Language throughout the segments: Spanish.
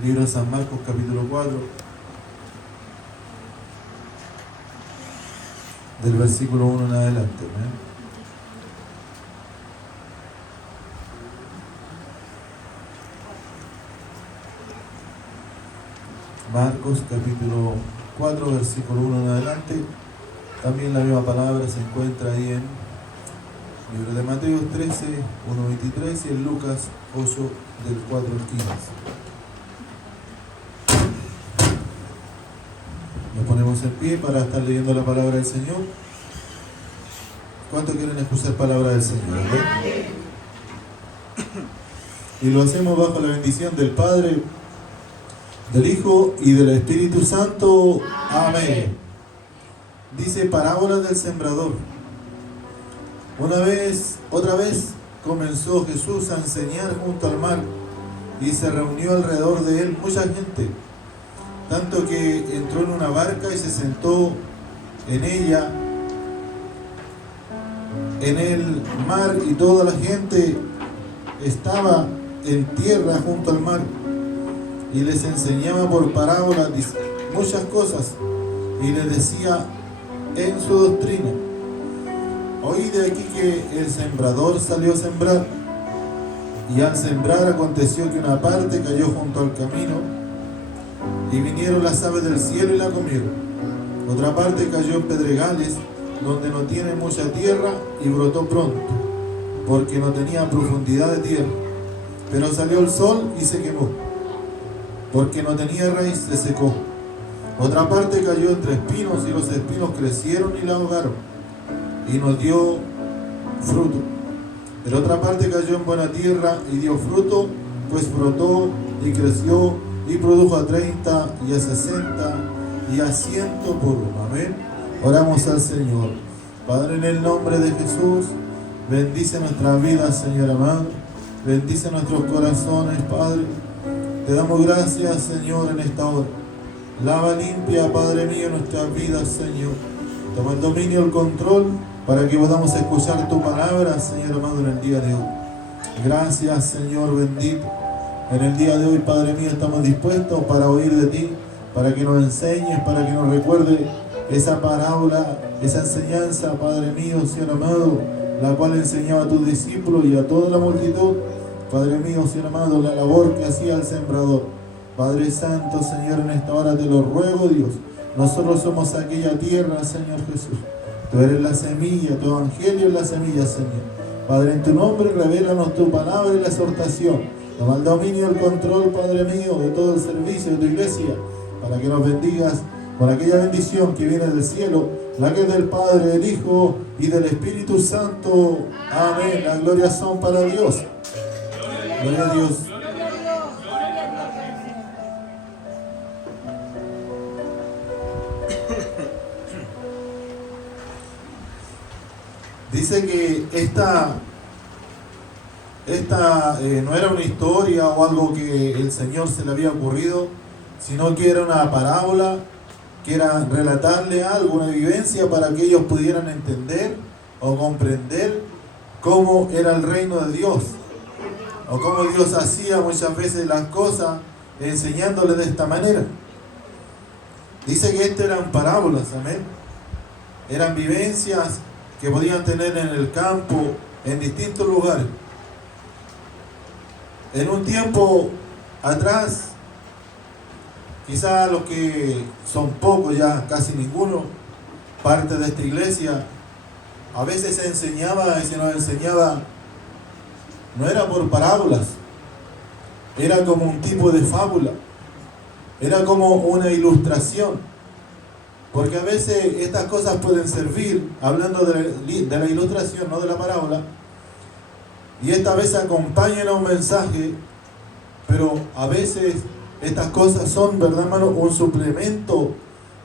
Libro de San Marcos, capítulo 4, del versículo 1 en adelante. Marcos, capítulo 4, versículo 1 en adelante. También la misma palabra se encuentra ahí en el libro de Mateo 13, 1-23 y en Lucas 8, del 4 al 15. Nos ponemos en pie para estar leyendo la palabra del Señor. ¿Cuántos quieren escuchar palabra del Señor? Y lo hacemos bajo la bendición del Padre, del Hijo y del Espíritu Santo. Amén. Dice parábola del sembrador. Otra vez comenzó Jesús a enseñar junto al mar y se reunió alrededor de él mucha gente, tanto que entró en una barca y se sentó en ella, en el mar, y toda la gente estaba en tierra junto al mar, y les enseñaba por parábolas muchas cosas, y les decía en su doctrina: oí de aquí que el sembrador salió a sembrar, y al sembrar aconteció que una parte cayó junto al camino, y vinieron las aves del cielo y la comieron. Otra parte cayó en pedregales, donde no tiene mucha tierra, y brotó pronto, porque no tenía profundidad de tierra. Pero salió el sol y se quemó, porque no tenía raíz, se secó. Otra parte cayó entre espinos, y los espinos crecieron y la ahogaron, y no dio fruto. Pero otra parte cayó en buena tierra y dio fruto, pues brotó y creció y produjo a 30 y a 60 y a 100 por uno. Amén. Oramos al Señor. Padre, en el nombre de Jesús, bendice nuestras vidas, Señor amado. Bendice nuestros corazones, Padre. Te damos gracias, Señor, en esta hora. Lava, limpia, Padre mío, nuestras vidas, Señor. Toma el dominio, el control, para que podamos escuchar tu palabra, Señor amado, en el día de hoy. Gracias, Señor bendito. En el día de hoy, Padre mío, estamos dispuestos para oír de ti, para que nos enseñes, para que nos recuerde esa parábola, esa enseñanza, Padre mío, Señor amado, la cual enseñaba a tus discípulos y a toda la multitud, Padre mío, Señor amado, la labor que hacía el sembrador. Padre Santo, Señor, en esta hora te lo ruego, Dios. Nosotros somos aquella tierra, Señor Jesús. Tú eres la semilla, tu evangelio es la semilla, Señor. Padre, en tu nombre, revélanos tu palabra y la exhortación. Toma el dominio, el control, Padre mío, de todo el servicio de tu iglesia, para que nos bendigas con aquella bendición que viene del cielo, la que es del Padre, del Hijo y del Espíritu Santo. Amén. Las glorias son para Dios. Gloria a Dios. Dice que esta no era una historia o algo que el Señor se le había ocurrido, sino que era una parábola, que era relatarle algo, una vivencia, para que ellos pudieran entender o comprender cómo era el reino de Dios, o cómo Dios hacía muchas veces las cosas, enseñándoles de esta manera. Dice que estas eran parábolas, amén. Eran vivencias que podían tener en el campo, en distintos lugares. En un tiempo atrás, quizás los que son pocos, ya casi ninguno, parte de esta iglesia, a veces se enseñaba, y se nos enseñaba, no era por parábolas, era como un tipo de fábula, era como una ilustración, porque a veces estas cosas pueden servir, hablando de la ilustración, no de la parábola, y esta vez acompañan a un mensaje, pero a veces estas cosas son, ¿verdad, hermano?, un suplemento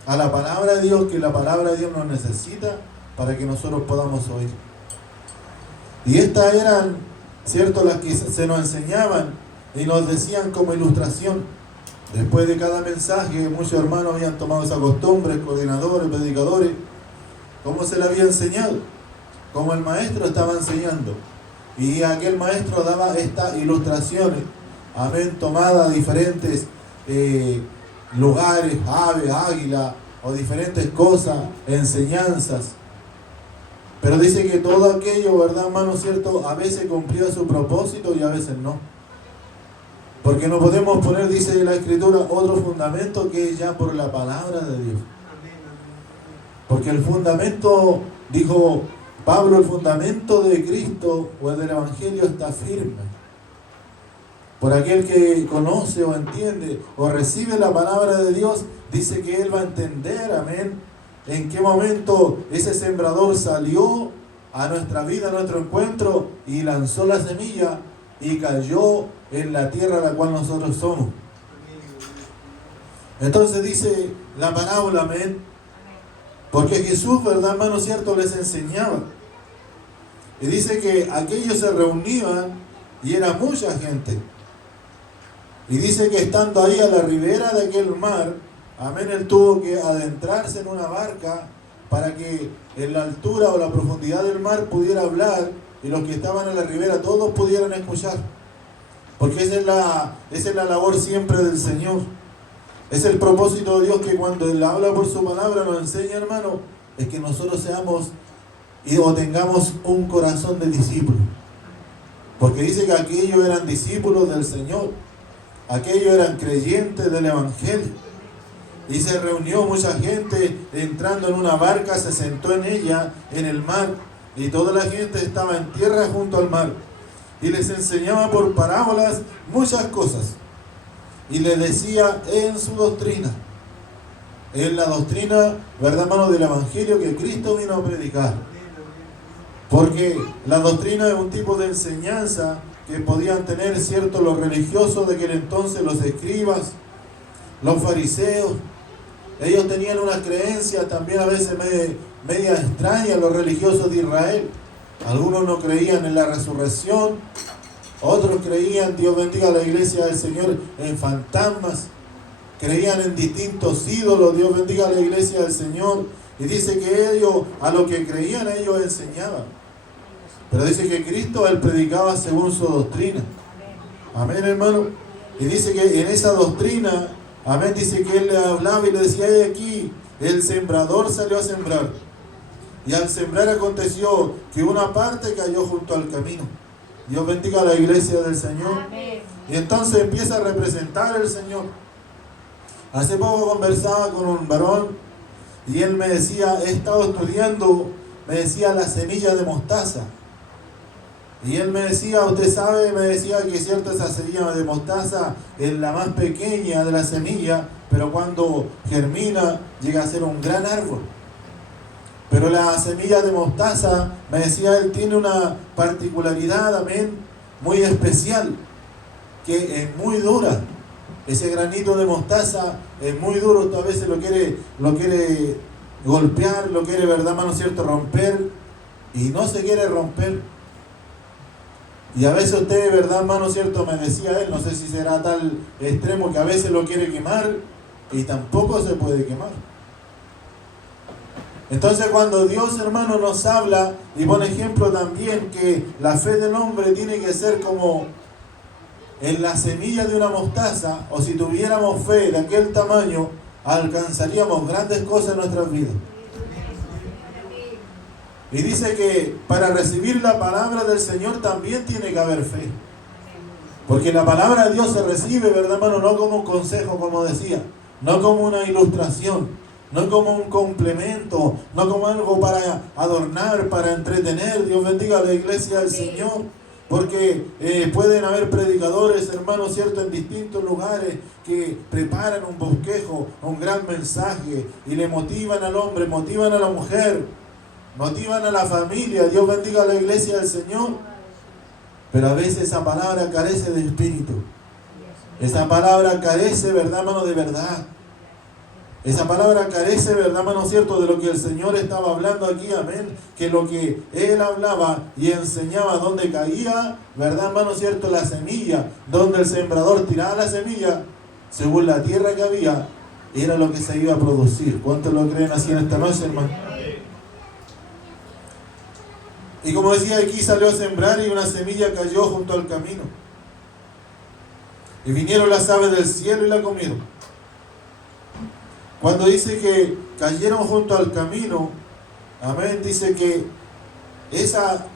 a la palabra de Dios, que la palabra de Dios nos necesita para que nosotros podamos oír. Y estas eran, ¿cierto?, las que se nos enseñaban y nos decían como ilustración. Después de cada mensaje, muchos hermanos habían tomado esa costumbre, coordinadores, predicadores, como se le había enseñado, como el maestro estaba enseñando. Y aquel maestro daba estas ilustraciones, amén, tomadas diferentes lugares, aves, águila o diferentes cosas, enseñanzas. Pero dice que todo aquello, ¿verdad, hermano? ¿Cierto? A veces cumplía su propósito y a veces no. Porque no podemos poner, dice la Escritura, otro fundamento que es ya por la palabra de Dios. Porque el fundamento, dijo Pablo, el fundamento de Cristo o del Evangelio está firme. Por aquel que conoce o entiende o recibe la palabra de Dios, dice que él va a entender, amén, en qué momento ese sembrador salió a nuestra vida, a nuestro encuentro, y lanzó la semilla y cayó en la tierra a la cual nosotros somos. Entonces dice la parábola, amén, porque Jesús, ¿verdad, hermano, cierto?, les enseñaba. Y dice que aquellos se reunían y era mucha gente. Y dice que estando ahí a la ribera de aquel mar, amén, él tuvo que adentrarse en una barca para que en la altura o la profundidad del mar pudiera hablar y los que estaban a la ribera todos pudieran escuchar. Porque esa es la labor siempre del Señor. Es el propósito de Dios, que cuando Él habla por su palabra nos enseña, hermano, es que nosotros seamos o tengamos un corazón de discípulo. Porque dice que aquellos eran discípulos del Señor. Aquellos eran creyentes del Evangelio. Y se reunió mucha gente entrando en una barca, se sentó en ella, en el mar, y toda la gente estaba en tierra junto al mar. Y les enseñaba por parábolas muchas cosas. Y les decía en su doctrina, en la doctrina, ¿verdad, hermano?, del Evangelio que Cristo vino a predicar. Porque la doctrina es un tipo de enseñanza que podían tener, cierto, los religiosos de aquel entonces, los escribas, los fariseos. Ellos tenían una creencia también a veces media extraña, los religiosos de Israel. Algunos no creían en la resurrección, otros creían, Dios bendiga a la iglesia del Señor, en fantasmas, creían en distintos ídolos, Dios bendiga a la iglesia del Señor. Y dice que ellos, a lo que creían, ellos enseñaban. Pero dice que Cristo, Él predicaba según su doctrina. Amén, hermano. Y dice que en esa doctrina, amén, dice que Él le hablaba y le decía: "He aquí, el sembrador salió a sembrar. Y al sembrar aconteció que una parte cayó junto al camino". Dios bendiga a la iglesia del Señor. Amén. Y entonces empieza a representar el Señor. Hace poco conversaba con un varón y él me decía, he estado estudiando, me decía, la semilla de mostaza. Y él me decía, usted sabe, me decía que cierto, esa semilla de mostaza es la más pequeña de la semilla, pero cuando germina llega a ser un gran árbol. Pero la semilla de mostaza, me decía él, tiene una particularidad, amén, muy especial, que es muy dura. Ese granito de mostaza es muy duro, usted a veces lo quiere golpear, lo quiere, ¿verdad, hermano, cierto?, romper, y no se quiere romper. Y a veces usted, ¿verdad, hermano, cierto?, me decía él, no sé si será tal extremo que a veces lo quiere quemar y tampoco se puede quemar. Entonces cuando Dios, hermano, nos habla y pone ejemplo también que la fe del hombre tiene que ser como en la semilla de una mostaza, o si tuviéramos fe de aquel tamaño, alcanzaríamos grandes cosas en nuestras vidas. Y dice que para recibir la palabra del Señor también tiene que haber fe. Porque la palabra de Dios se recibe, ¿verdad, hermano? No como un consejo, como decía, no como una ilustración, no como un complemento, no como algo para adornar, para entretener. Dios bendiga a la iglesia del Señor. Porque pueden haber predicadores, hermanos, cierto, en distintos lugares que preparan un bosquejo, un gran mensaje y le motivan al hombre, motivan a la mujer, motivan a la familia. Dios bendiga a la iglesia del Señor. Pero a veces esa palabra carece de espíritu. Esa palabra carece, ¿verdad, hermano?, de verdad. Esa palabra carece, ¿verdad, hermano, cierto?, de lo que el Señor estaba hablando aquí, amén. Que lo que Él hablaba y enseñaba, donde caía, ¿verdad, hermano, cierto?, la semilla, donde el sembrador tiraba la semilla, según la tierra que había, era lo que se iba a producir. ¿Cuántos lo creen así en esta noche, hermano? Y como decía, aquí salió a sembrar y una semilla cayó junto al camino. Y vinieron las aves del cielo y la comieron. Cuando dice que cayeron junto al camino, amén, dice que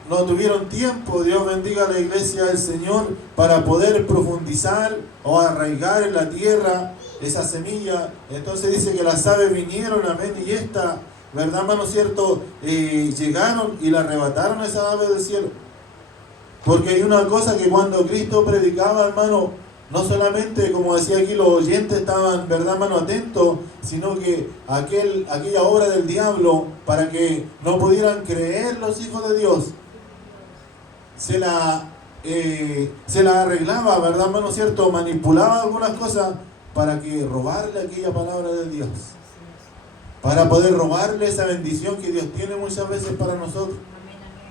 no tuvieron tiempo, Dios bendiga a la iglesia del Señor, para poder profundizar o arraigar en la tierra esa semilla. Entonces dice que las aves vinieron, amén, y ¿verdad, hermano cierto? Llegaron y la arrebataron a esa ave del cielo. Porque hay una cosa que cuando Cristo predicaba, hermano, no solamente, como decía aquí, los oyentes estaban, ¿verdad, hermano?, atentos, sino que aquella obra del diablo, para que no pudieran creer los hijos de Dios, se la arreglaba, ¿verdad, hermano cierto? Manipulaba algunas cosas para que robarle aquella palabra de Dios, para poder robarle esa bendición que Dios tiene muchas veces para nosotros.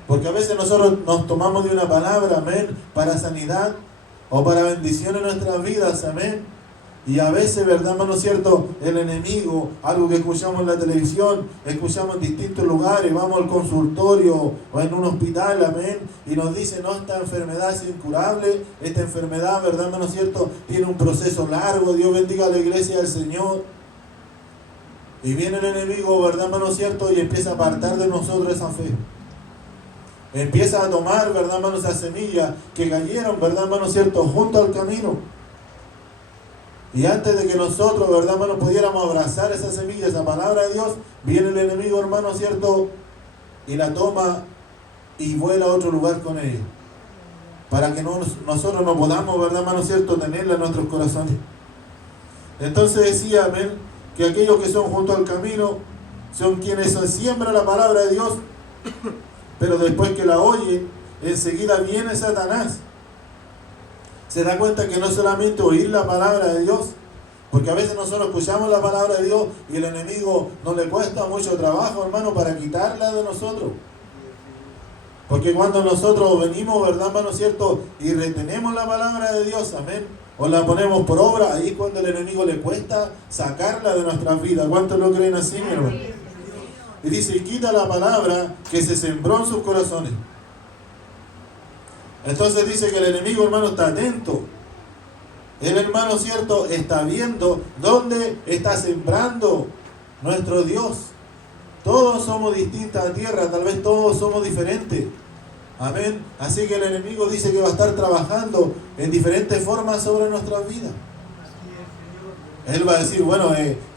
Porque a veces nosotros nos tomamos de una palabra, amén, para sanidad o para bendición en nuestras vidas, amén. Y a veces, ¿verdad, hermano cierto? El enemigo, algo que escuchamos en la televisión, escuchamos en distintos lugares, vamos al consultorio o en un hospital, amén, y nos dice, no, esta enfermedad es incurable, esta enfermedad, ¿verdad, hermano cierto? Tiene un proceso largo, Dios bendiga a la iglesia del Señor. Y viene el enemigo, ¿verdad, hermano cierto? Y empieza a apartar de nosotros esa fe. Empieza a tomar, ¿verdad, hermano? Esas semillas que cayeron, ¿verdad, hermano cierto? Junto al camino. Y antes de que nosotros, ¿verdad, hermano, pudiéramos abrazar esa semilla, esa palabra de Dios, viene el enemigo, hermano cierto, y la toma y vuela a otro lugar con ella. Para que nosotros no podamos, ¿verdad, hermano cierto?, tenerla en nuestros corazones. Entonces decía, amén, que aquellos que son junto al camino son quienes siembran la palabra de Dios, pero después que la oyen, enseguida viene Satanás. Se da cuenta que no es solamente oír la palabra de Dios, porque a veces nosotros escuchamos la palabra de Dios y el enemigo no le cuesta mucho trabajo, hermano, para quitarla de nosotros. Porque cuando nosotros venimos, ¿verdad, hermano cierto?, y retenemos la palabra de Dios, amén, o la ponemos por obra, ahí es cuando el enemigo le cuesta sacarla de nuestras vidas. ¿Cuántos lo creen así, mi hermano? Y dice, y quita la palabra que se sembró en sus corazones. Entonces dice que el enemigo, hermano, está atento. El hermano cierto está viendo dónde está sembrando nuestro Dios. Todos somos distintas tierras, tal vez todos somos diferentes. Amén. Así que el enemigo dice que va a estar trabajando en diferentes formas sobre nuestras vidas. Él va a decir, bueno,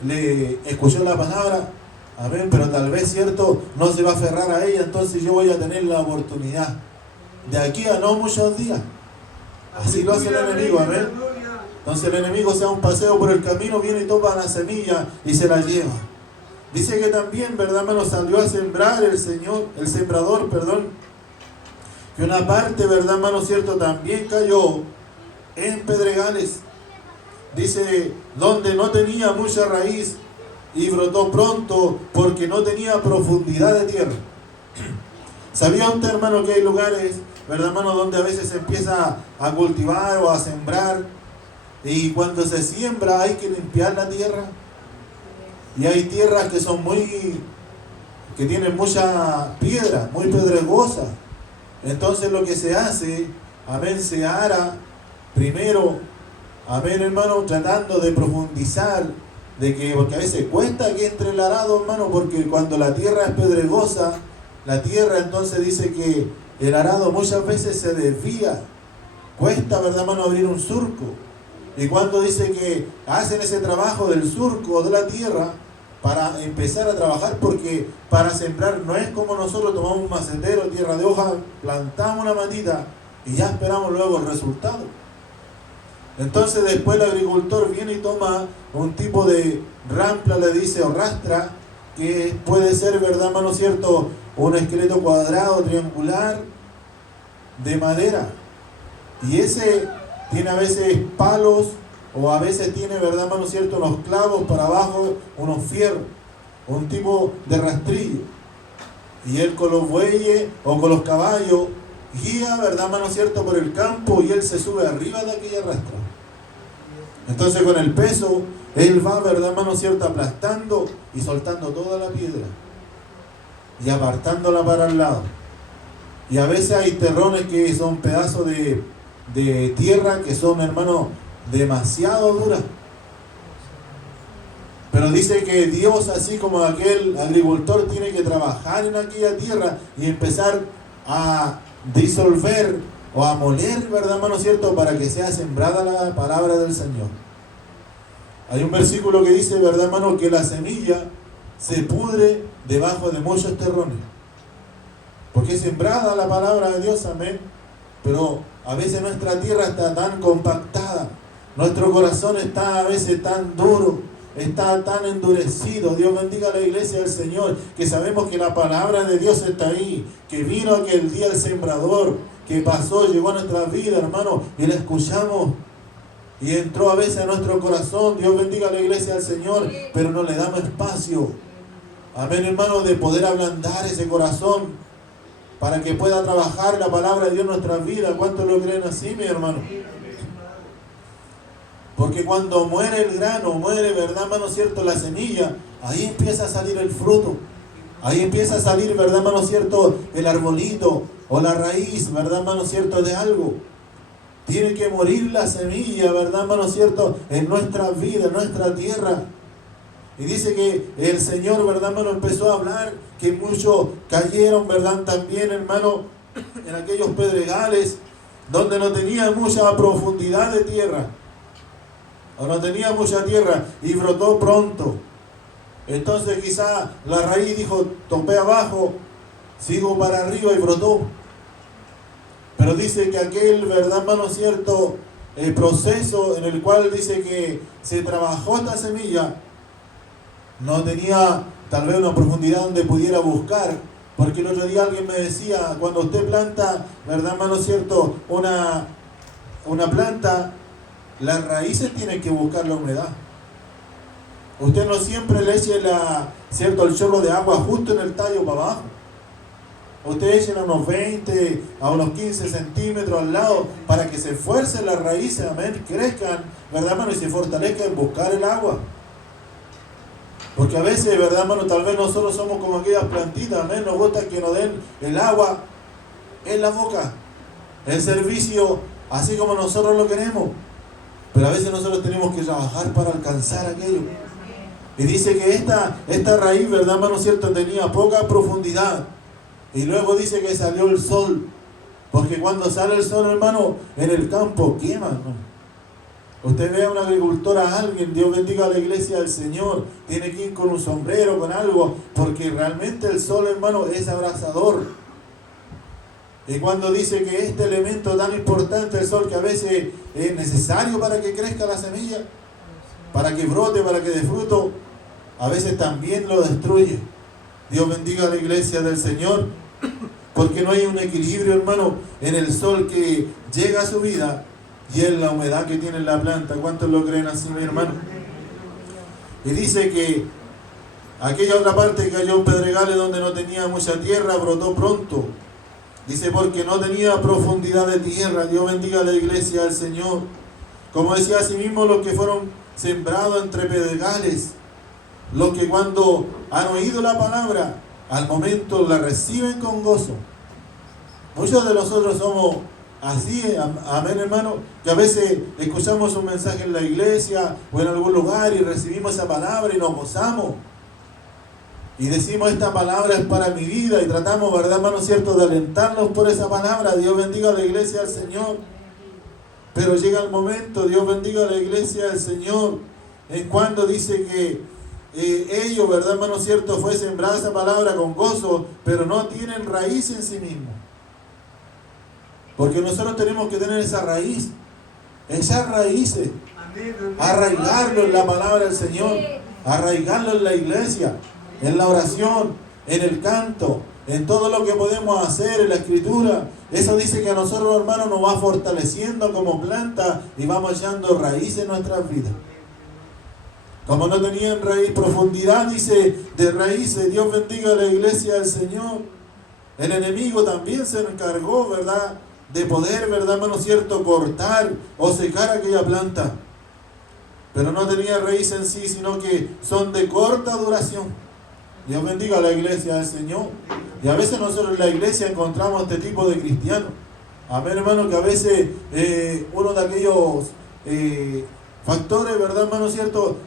le escuchó la palabra, amén, pero tal vez, cierto, no se va a aferrar a ella, entonces yo voy a tener la oportunidad. De aquí a no muchos días. Así lo hace el enemigo, amén. Entonces el enemigo se da un paseo por el camino, viene y toma la semilla y se la lleva. Dice que también, ¿verdad, hermano? Salió a sembrar el sembrador, que una parte, ¿verdad, hermano cierto? También cayó en pedregales. Dice, donde no tenía mucha raíz y brotó pronto porque no tenía profundidad de tierra. ¿Sabía usted, hermano, que hay lugares, verdad, hermano, donde a veces se empieza a cultivar o a sembrar y cuando se siembra hay que limpiar la tierra? Y hay tierras que son que tienen mucha piedra, muy pedregosa. Entonces lo que se hace, amén, se ara primero, amén, hermano, tratando de profundizar, porque a veces cuesta que entre el arado, hermano, porque cuando la tierra es pedregosa, la tierra, entonces dice que el arado muchas veces se desvía. Cuesta, ¿verdad, hermano?, abrir un surco. Y cuando dice que hacen ese trabajo del surco de la tierra para empezar a trabajar, porque para sembrar no es como nosotros tomamos un macetero, tierra de hoja, plantamos una matita y ya esperamos luego el resultado. Entonces después el agricultor viene y toma un tipo de rampla, le dice, o rastra, que puede ser, ¿verdad, hermano cierto?, un esqueleto cuadrado, triangular, de madera. Y ese tiene a veces palos, o a veces tiene, ¿verdad, hermano cierto?, unos clavos para abajo, unos fierros, un tipo de rastrillo. Y él con los bueyes o con los caballos guía, ¿verdad, hermano cierto?, por el campo, y él se sube arriba de aquella rastra. Entonces con el peso, él va, ¿verdad, hermano cierto?, aplastando y soltando toda la piedra y apartándola para el lado. Y a veces hay terrones que son pedazos de tierra que son, hermano, demasiado dura. Pero dice que Dios, así como aquel agricultor, tiene que trabajar en aquella tierra y empezar a disolver o a moler, ¿verdad, hermano cierto?, para que sea sembrada la palabra del Señor. Hay un versículo que dice, ¿verdad, hermano?, que la semilla se pudre debajo de muchos terrones. Porque es sembrada la palabra de Dios, amén. Pero a veces nuestra tierra está tan compactada, nuestro corazón está a veces tan duro, está tan endurecido. Dios bendiga a la iglesia del Señor, que sabemos que la palabra de Dios está ahí, que vino aquel día el sembrador, que pasó, llegó a nuestra vida, hermano, y la escuchamos y entró a veces a nuestro corazón. Dios bendiga a la iglesia del Señor, pero no le damos espacio, amén, hermano, de poder ablandar ese corazón para que pueda trabajar la palabra de Dios en nuestra vida. ¿Cuántos lo creen así, mi hermano? Porque cuando muere el grano, muere, ¿verdad, hermano cierto?, la semilla, ahí empieza a salir el fruto. Ahí empieza a salir, ¿verdad, hermano cierto?, el arbolito o la raíz, ¿verdad, hermano cierto?, de algo. Tiene que morir la semilla, ¿verdad, hermano cierto?, en nuestra vida, en nuestra tierra. Y dice que el Señor, ¿verdad, hermano?, empezó a hablar, que muchos cayeron, ¿verdad?, también, hermano, en aquellos pedregales donde no tenía mucha profundidad de tierra, o no tenía mucha tierra, y brotó pronto. Entonces quizá la raíz dijo, topé abajo, sigo para arriba, y brotó. Pero dice que aquel, ¿verdad, hermano cierto?, el proceso en el cual dice que se trabajó esta semilla, no tenía tal vez una profundidad donde pudiera buscar. Porque el otro día alguien me decía, cuando usted planta, ¿verdad, hermano cierto?, una planta, las raíces tienen que buscar la humedad. Usted no siempre le eche el chorro de agua justo en el tallo para abajo. Usted eche a unos 20, a unos 15 centímetros al lado, para que se esfuercen las raíces, amén, crezcan, ¿verdad, hermano?, y se fortalezcan en buscar el agua. Porque a veces, ¿verdad, hermano?, tal vez nosotros somos como aquellas plantitas, amén, nos gusta que nos den el agua en la boca, el servicio, así como nosotros lo queremos. Pero a veces nosotros tenemos que trabajar para alcanzar aquello. Y dice que esta raíz, ¿verdad, hermano cierto?, tenía poca profundidad. Y luego dice que salió el sol. Porque cuando sale el sol, hermano, en el campo quema, hermano. Usted ve a un agricultor, a alguien, Dios bendiga a la iglesia del Señor, tiene que ir con un sombrero, con algo, porque realmente el sol, hermano, es abrasador. Y cuando dice que este elemento tan importante, el sol, que a veces es necesario para que crezca la semilla, para que brote, para que dé fruto, a veces también lo destruye. Dios bendiga a la iglesia del Señor, porque no hay un equilibrio, hermano, en el sol que llega a su vida y en la humedad que tiene la planta. ¿Cuántos lo creen así, mi hermano? Y dice que aquella otra parte cayó en pedregales donde no tenía mucha tierra, brotó pronto. Dice, porque no tenía profundidad de tierra. Dios bendiga a la iglesia del Señor. Como decía así mismo, los que fueron sembrados entre pedregales, los que cuando han oído la palabra, al momento la reciben con gozo. Muchos de nosotros somos así, amén, hermano, que a veces escuchamos un mensaje en la iglesia o en algún lugar y recibimos esa palabra y nos gozamos. Y decimos, esta palabra es para mi vida, y tratamos, ¿verdad, hermano cierto?, de alentarnos por esa palabra. Dios bendiga a la iglesia del Señor. Pero llega el momento, Dios bendiga a la iglesia del Señor, en cuando dice que ellos, ¿verdad, hermano cierto?, fue sembrada esa palabra con gozo, pero no tienen raíz en sí mismos. Porque nosotros tenemos que tener esa raíz, esas raíces, arraigarlo en la palabra del Señor, arraigarlo en la iglesia, en la oración, en el canto, en todo lo que podemos hacer, en la escritura. Eso dice que a nosotros, hermanos, nos va fortaleciendo como planta y vamos echando raíces en nuestras vidas. Como no tenían raíz, profundidad, dice, de raíces. Dios bendiga a la iglesia del Señor. El enemigo también se encargó, ¿verdad?, de poder, ¿verdad, hermano cierto?, cortar o secar aquella planta. Pero no tenía raíz en sí, sino que son de corta duración. Dios bendiga a la iglesia del Señor. Y a veces nosotros en la iglesia encontramos este tipo de cristianos. Amén, hermano, que a veces uno de aquellos factores, ¿verdad, hermano? ¿Cierto?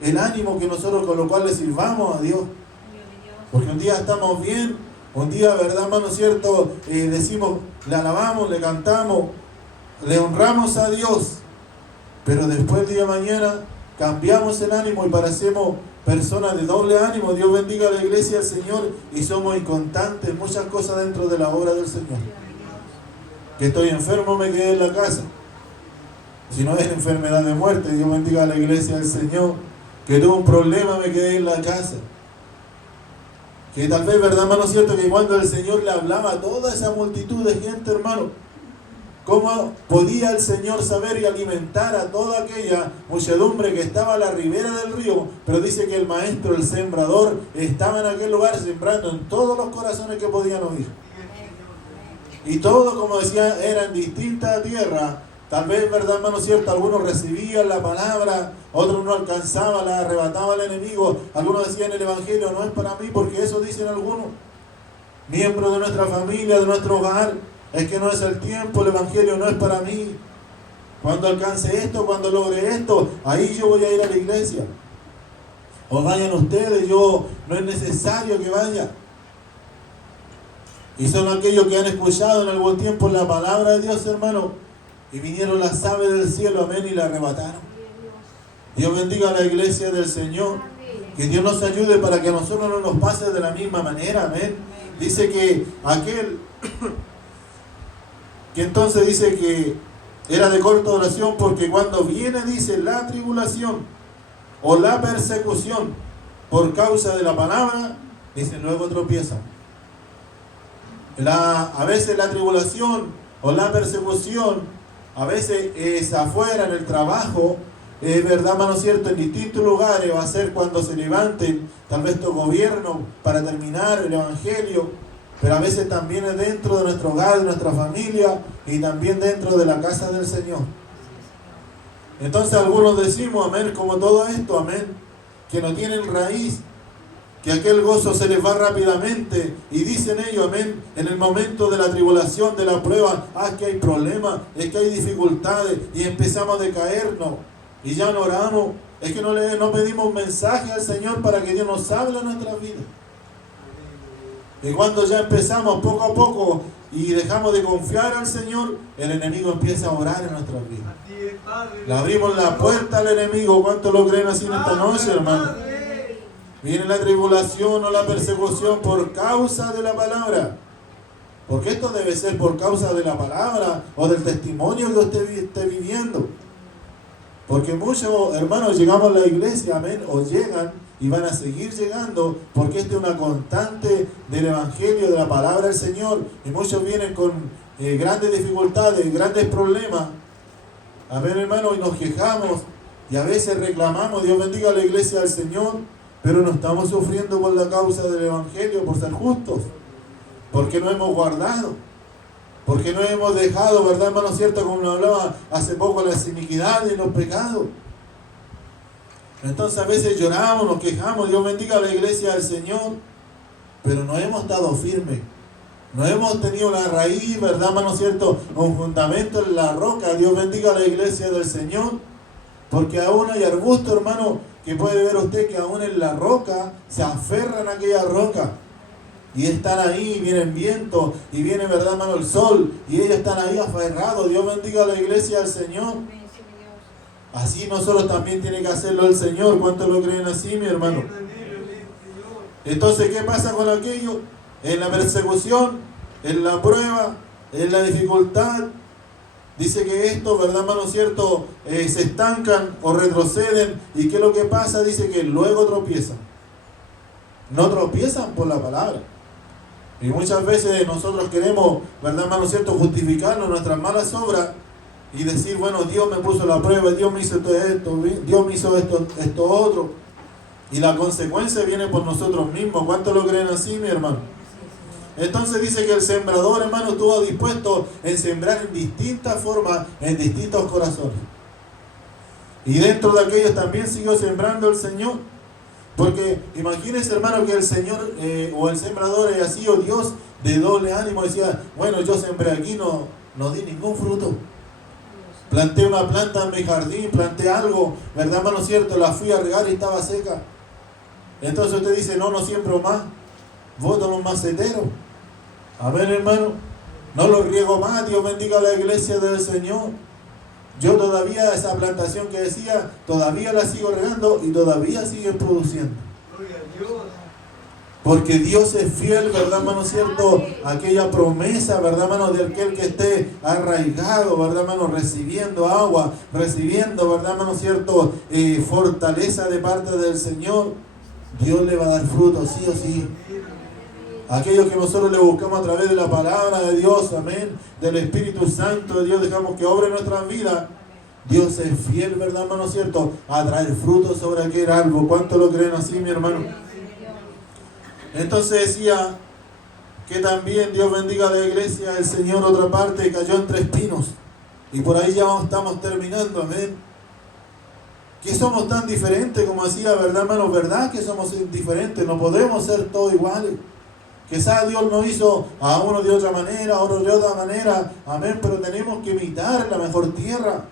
El ánimo que nosotros con lo cual le sirvamos a Dios. Porque un día estamos bien, un día, ¿verdad, hermano? ¿Cierto? Decimos, le alabamos, le cantamos, le honramos a Dios. Pero después el día de mañana cambiamos el ánimo y parecemos personas de doble ánimo. Dios bendiga a la iglesia del Señor y somos inconstantes en muchas cosas dentro de la obra del Señor. Que estoy enfermo, me quedé en la casa. Si no es enfermedad de muerte, Dios bendiga a la iglesia del Señor. Que tuve un problema, me quedé en la casa. Que tal vez, ¿verdad, hermano? Cierto que cuando el Señor le hablaba a toda esa multitud de gente, hermano, ¿cómo podía el Señor saber y alimentar a toda aquella muchedumbre que estaba a la ribera del río? Pero dice que el maestro, el sembrador, estaba en aquel lugar sembrando en todos los corazones que podían oír. Y todo, como decía, era en distinta tierra. Tal vez, ¿verdad, hermano? Cierto, algunos recibían la palabra, otros no alcanzaban, la arrebataba el enemigo. Algunos decían, el evangelio no es para mí, porque eso dicen algunos miembros de nuestra familia, de nuestro hogar. Es que no es el tiempo, el evangelio no es para mí. Cuando alcance esto, cuando logre esto, ahí yo voy a ir a la iglesia. O vayan ustedes, no es necesario que vaya. Y son aquellos que han escuchado en algún tiempo la palabra de Dios, hermano, y vinieron las aves del cielo, amén, y la arrebataron. Dios bendiga a la iglesia del Señor. Que Dios nos ayude para que a nosotros no nos pase de la misma manera, amén. Dice que aquel que entonces dice que era de corta duración, porque cuando viene, dice, la tribulación o la persecución por causa de la palabra, dice, luego tropiezan. A veces la tribulación o la persecución, a veces es afuera en el trabajo, es verdad, hermano, cierto, en distintos lugares va a ser cuando se levanten tal vez estos gobiernos para terminar el evangelio. Pero a veces también es dentro de nuestro hogar, de nuestra familia y también dentro de la casa del Señor. Entonces algunos decimos, amén, como todo esto, amén, que no tienen raíz, que aquel gozo se les va rápidamente. Y dicen ellos, amén, en el momento de la tribulación, de la prueba, que hay problemas, es que hay dificultades y empezamos a decaernos y ya no oramos. Es que no pedimos un mensaje al Señor para que Dios nos hable en nuestra vida. Y cuando ya empezamos poco a poco y dejamos de confiar al Señor, el enemigo empieza a orar en nuestras vidas. Le abrimos la puerta al enemigo. ¿Cuántos lo creen así en esta noche, hermano? Viene la tribulación o la persecución por causa de la palabra. Porque esto debe ser por causa de la palabra o del testimonio que usted esté viviendo. Porque muchos hermanos llegamos a la iglesia, amén, o llegan y van a seguir llegando, porque esta es una constante del evangelio, de la palabra del Señor. Y muchos vienen con grandes dificultades, grandes problemas. Amén, hermano, y nos quejamos y a veces reclamamos, Dios bendiga a la iglesia del Señor, pero no estamos sufriendo por la causa del evangelio, por ser justos, porque no hemos guardado, porque no hemos dejado, ¿verdad, hermano? Cierto, como nos hablaba hace poco, las iniquidades y los pecados. Entonces a veces lloramos, nos quejamos, Dios bendiga a la iglesia del Señor, pero no hemos estado firmes, no hemos tenido la raíz, ¿verdad, hermano? Cierto, un fundamento en la roca. Dios bendiga a la iglesia del Señor, porque aún hay arbustos, hermano, que puede ver usted que aún en la roca se aferran a aquella roca. Y están ahí, viene el viento, y viene, ¿verdad, hermano, el sol, y ellos están ahí aferrados. Dios bendiga a la iglesia del Señor. Así nosotros también tiene que hacerlo el Señor. ¿Cuántos lo creen así, mi hermano? Entonces, ¿qué pasa con aquello? En la persecución, en la prueba, en la dificultad, dice que esto, ¿verdad, hermano, cierto? Se estancan o retroceden. ¿Y qué es lo que pasa? Dice que luego tropiezan. No tropiezan por la palabra. Y muchas veces nosotros queremos, ¿verdad, hermano, cierto?, justificarnos nuestras malas obras y decir, bueno, Dios me puso la prueba, Dios me hizo esto, Dios me hizo esto otro. Y la consecuencia viene por nosotros mismos. ¿Cuántos lo creen así, mi hermano? Entonces dice que el sembrador, hermano, estuvo dispuesto en sembrar en distintas formas, en distintos corazones. Y dentro de aquellos también siguió sembrando el Señor. Porque imagínense, hermano, que el Señor o el sembrador haya sido Dios de doble ánimo. Decía, bueno, yo sembré aquí, no di ningún fruto. Planté una planta en mi jardín, planté algo, ¿verdad, hermano? Cierto, la fui a regar y estaba seca. Entonces usted dice, no siembro más. Bótalo un macetero. A ver, hermano, no lo riego más. Dios bendiga a la iglesia del Señor. Yo todavía, esa plantación que decía, todavía la sigo regando y todavía sigue produciendo. Porque Dios es fiel, ¿verdad, hermano? Cierto, aquella promesa, ¿verdad, hermano? De aquel que esté arraigado, ¿verdad, hermano? Recibiendo agua, recibiendo, ¿verdad, hermano? Cierto, fortaleza de parte del Señor. Dios le va a dar fruto, sí o sí. Aquello que nosotros le buscamos a través de la palabra de Dios, amén, del Espíritu Santo de Dios, dejamos que obre en nuestras vidas. Dios es fiel, ¿verdad, hermano? Cierto, a traer frutos sobre aquel árbol. ¿Cuánto lo creen así, mi hermano? Entonces decía que también Dios bendiga a la iglesia, el Señor, otra parte, cayó entre espinos. Y por ahí ya estamos terminando, amén. Que somos tan diferentes, como decía, ¿verdad, hermano? ¿Verdad que somos diferentes? No podemos ser todos iguales. Quizás Dios nos hizo a uno de otra manera, a otro de otra manera, amén, pero tenemos que imitar la mejor tierra.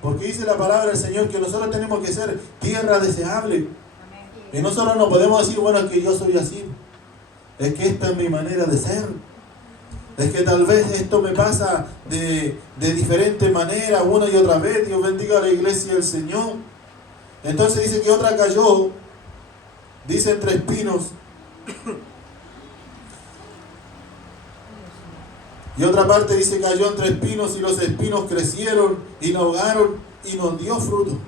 Porque dice la palabra del Señor que nosotros tenemos que ser tierra deseable. Y nosotros no podemos decir, bueno, es que yo soy así. Es que esta es mi manera de ser. Es que tal vez esto me pasa de diferente manera, una y otra vez. Dios bendiga a la iglesia del Señor. Entonces dice que otra cayó, dice entre espinos. Y otra parte dice cayó entre espinos y los espinos crecieron y la ahogaron y no dio fruto.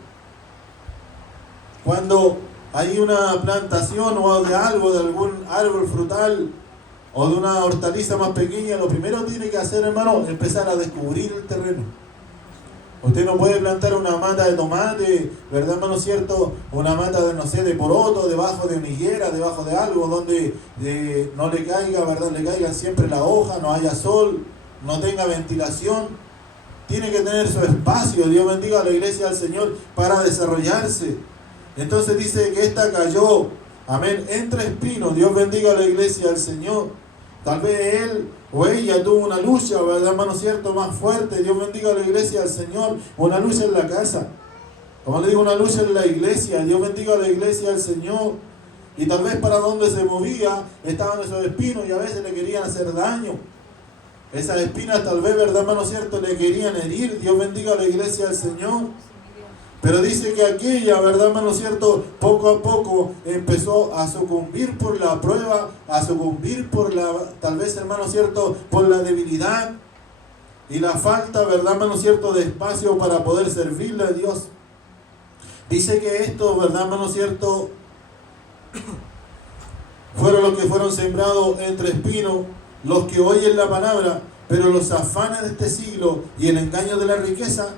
Cuando hay una plantación o de algo, de algún árbol frutal o de una hortaliza más pequeña, lo primero que tiene que hacer, hermano, es empezar a descubrir el terreno. Usted no puede plantar una mata de tomate, ¿verdad, hermano? Cierto, una mata de, no sé, de poroto, debajo de una higuera, debajo de algo donde no le caiga, ¿verdad? Le caigan siempre la hoja, no haya sol, no tenga ventilación. Tiene que tener su espacio, Dios bendiga a la iglesia del Señor, para desarrollarse. Entonces dice que esta cayó, amén, entre espinos. Dios bendiga a la iglesia del Señor. Tal vez él o ella tuvo una lucha, ¿verdad, hermano? Cierto, más fuerte. Dios bendiga a la iglesia del Señor. Una lucha en la casa. Como le digo, una lucha en la iglesia. Dios bendiga a la iglesia del Señor. Y tal vez para donde se movía estaban esos espinos y a veces le querían hacer daño. Esas espinas tal vez, ¿verdad, hermano? Cierto, le querían herir. Dios bendiga a la iglesia del Señor. Pero dice que aquella, ¿verdad, hermano? Cierto, poco a poco empezó a sucumbir por la prueba, a sucumbir por la, tal vez, hermano, cierto, por la debilidad y la falta, ¿verdad, hermano? Cierto, de espacio para poder servirle a Dios. Dice que esto, ¿verdad, hermano? Cierto, fueron los que fueron sembrados entre espinos, los que oyen la palabra, pero los afanes de este siglo y el engaño de la riqueza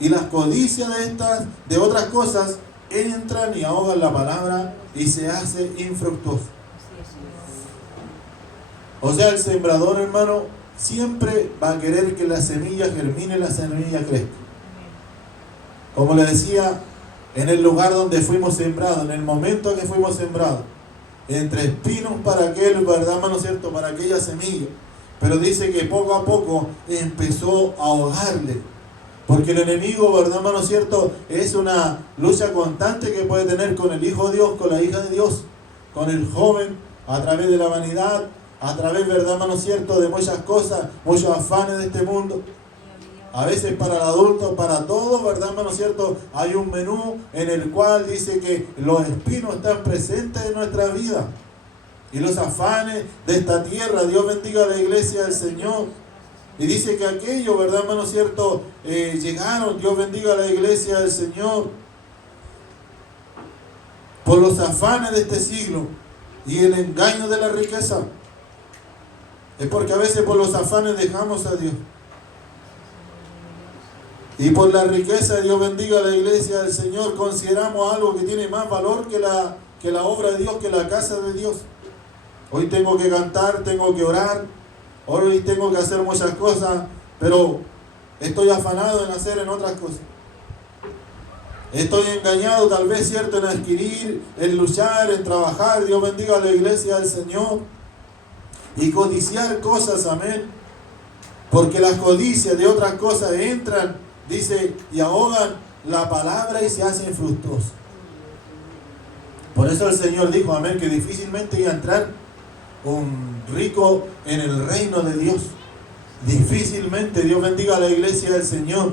y las codicias de otras cosas entran y ahogan la palabra y se hace infructuoso. O sea, el sembrador, hermano, siempre va a querer que la semilla germine, la semilla crezca. Como le decía, en el lugar donde fuimos sembrados, en el momento que fuimos sembrados, entre espinos para aquel, ¿verdad, hermano? Cierto, para aquella semilla. Pero dice que poco a poco empezó a ahogarle. Porque el enemigo, ¿verdad, hermano? Cierto, es una lucha constante que puede tener con el Hijo de Dios, con la hija de Dios, con el joven, a través de la vanidad, a través, ¿verdad, hermano? Cierto, de muchas cosas, muchos afanes de este mundo. A veces para el adulto, para todo, ¿verdad, hermano? Cierto, hay un menú en el cual dice que los espinos están presentes en nuestra vida. Y los afanes de esta tierra, Dios bendiga a la iglesia del Señor. Y dice que aquello, ¿verdad, hermano? Cierto, llegaron, Dios bendiga a la iglesia del Señor, por los afanes de este siglo y el engaño de la riqueza. Es porque a veces por los afanes dejamos a Dios. Y por la riqueza, Dios bendiga a la iglesia del Señor, consideramos algo que tiene más valor que la obra de Dios, que la casa de Dios. Hoy tengo que cantar, tengo que orar, hoy tengo que hacer muchas cosas, pero estoy afanado en hacer en otras cosas. Estoy engañado tal vez, cierto, en adquirir, en luchar, en trabajar. Dios bendiga a la iglesia del Señor. Y codiciar cosas, amén. Porque las codicias de otras cosas entran dice, y ahogan la palabra y se hacen fructuosos. Por eso el Señor dijo, amén, que difícilmente iba a entrar un rico en el reino de Dios. Difícilmente. Dios bendiga a la iglesia del Señor,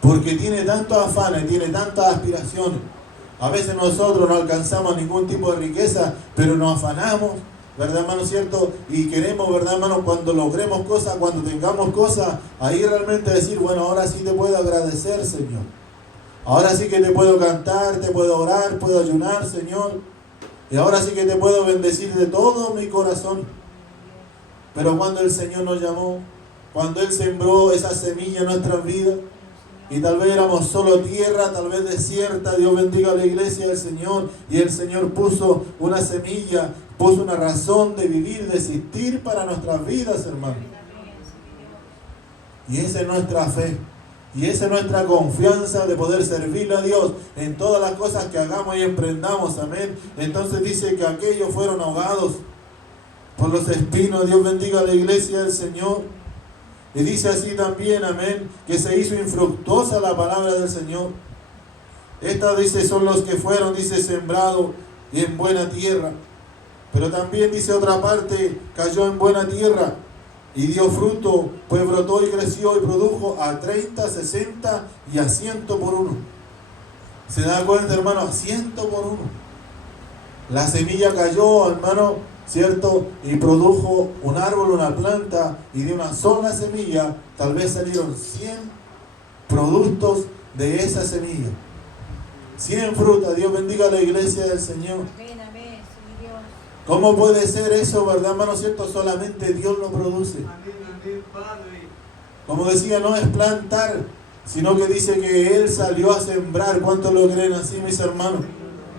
porque tiene tantos afanes, tiene tantas aspiraciones. A veces nosotros no alcanzamos ningún tipo de riqueza, pero nos afanamos, ¿verdad, hermano? ¿Cierto? Y queremos, ¿verdad, hermano? Cuando logremos cosas, cuando tengamos cosas, ahí realmente decir, bueno, ahora sí te puedo agradecer, Señor. Ahora sí que te puedo cantar, te puedo orar, puedo ayunar, Señor. Y ahora sí que te puedo bendecir de todo mi corazón. Pero cuando el Señor nos llamó, cuando Él sembró esa semilla en nuestras vidas, y tal vez éramos solo tierra, tal vez desierta, Dios bendiga a la iglesia del Señor, y el Señor puso una semilla, puso una razón de vivir, de existir para nuestras vidas, hermano. Y esa es nuestra fe. Y esa es nuestra confianza de poder servirle a Dios en todas las cosas que hagamos y emprendamos, amén. Entonces dice que aquellos fueron ahogados por los espinos. Dios bendiga a la iglesia del Señor. Y dice así también, amén, que se hizo infructuosa la palabra del Señor. Esta dice son los que fueron, dice, sembrados y en buena tierra. Pero también dice otra parte, cayó en buena tierra y dio fruto, pues brotó y creció y produjo a 30, 60 y a 100 por uno. ¿Se da cuenta, hermano? A 100 por uno. La semilla cayó, hermano, ¿cierto? Y produjo un árbol, una planta, y de una sola semilla, tal vez salieron 100 productos de esa semilla. 100 frutas. Dios bendiga a la iglesia del Señor. ¿Cómo puede ser eso, verdad, hermano? ¿Cierto? Solamente Dios lo produce. Como decía, no es plantar, sino que dice que Él salió a sembrar. ¿Cuántos lo creen así, mis hermanos?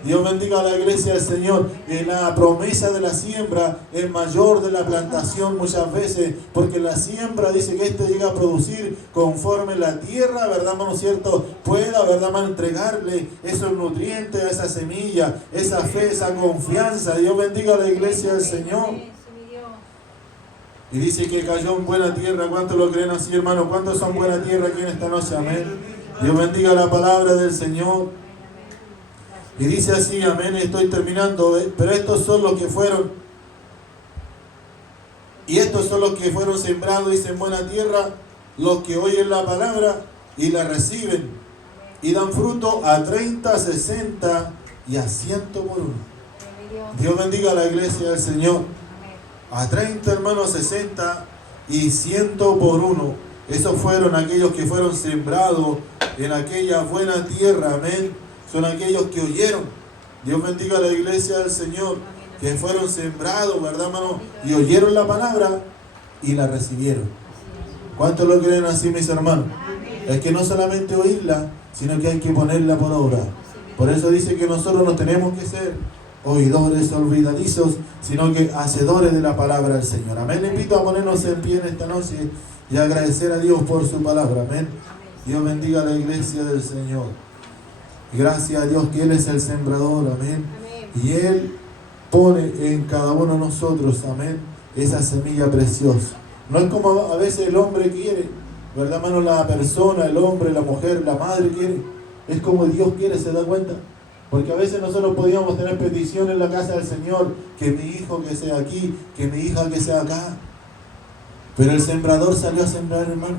Dios bendiga a la iglesia del Señor. La promesa de la siembra es mayor de la plantación muchas veces, porque la siembra dice que éste llega a producir conforme la tierra, ¿verdad, hermano? ¿Cierto? Pueda, ¿verdad, hermano? Entregarle esos nutrientes a esa semilla, esa fe, esa confianza. Dios bendiga a la iglesia del Señor. Y dice que cayó en buena tierra. ¿Cuántos lo creen así, hermano? ¿Cuántos son buena tierra aquí en esta noche? Amén. Dios bendiga la palabra del Señor. Y dice así, amén, estoy terminando, pero estos son los que fueron, y estos son los que fueron sembrados, dice, en buena tierra, los que oyen la palabra y la reciben, y dan fruto a 30, 60 y a 100 por uno. Dios bendiga a la iglesia del Señor. A 30, hermanos, 60 y 100 por uno. Esos fueron aquellos que fueron sembrados en aquella buena tierra, amén. Son aquellos que oyeron. Dios bendiga a la iglesia del Señor, que fueron sembrados, ¿verdad, hermano? Y oyeron la palabra y la recibieron. ¿Cuántos lo creen así, mis hermanos? Es que no solamente oírla, sino que hay que ponerla por obra. Por eso dice que nosotros no tenemos que ser oidores olvidadizos, sino que hacedores de la palabra del Señor. Amén. Le invito a ponernos en pie en esta noche y agradecer a Dios por su palabra. Amén. Dios bendiga a la iglesia del Señor. Gracias a Dios que Él es el sembrador, amén. Y Él pone en cada uno de nosotros, amén, esa semilla preciosa. No es como a veces el hombre quiere, ¿verdad, hermano? La persona, el hombre, la mujer, la madre quiere. Es como Dios quiere, ¿se da cuenta? Porque a veces nosotros podíamos tener peticiones en la casa del Señor, que mi hijo que sea aquí, que mi hija que sea acá. Pero el sembrador salió a sembrar, hermano.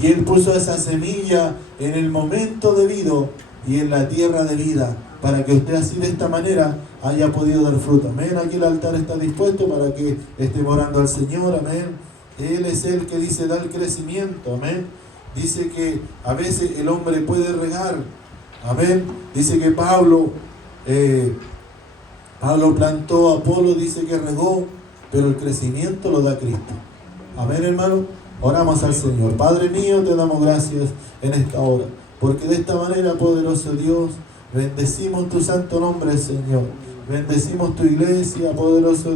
Y Él puso esa semilla en el momento debido y en la tierra de vida, para que usted así de esta manera haya podido dar fruto. Amén. Aquí el altar está dispuesto para que estemos orando al Señor. Amén. Él es el que dice da el crecimiento. Amén. Dice que a veces el hombre puede regar. Amén. Dice que Pablo plantó, Apolo dice que regó, pero el crecimiento lo da Cristo. Amén, hermano. Oramos al Señor. Padre mío, te damos gracias en esta hora, porque de esta manera, poderoso Dios, bendecimos tu santo nombre, Señor. Bendecimos tu iglesia, poderoso Dios.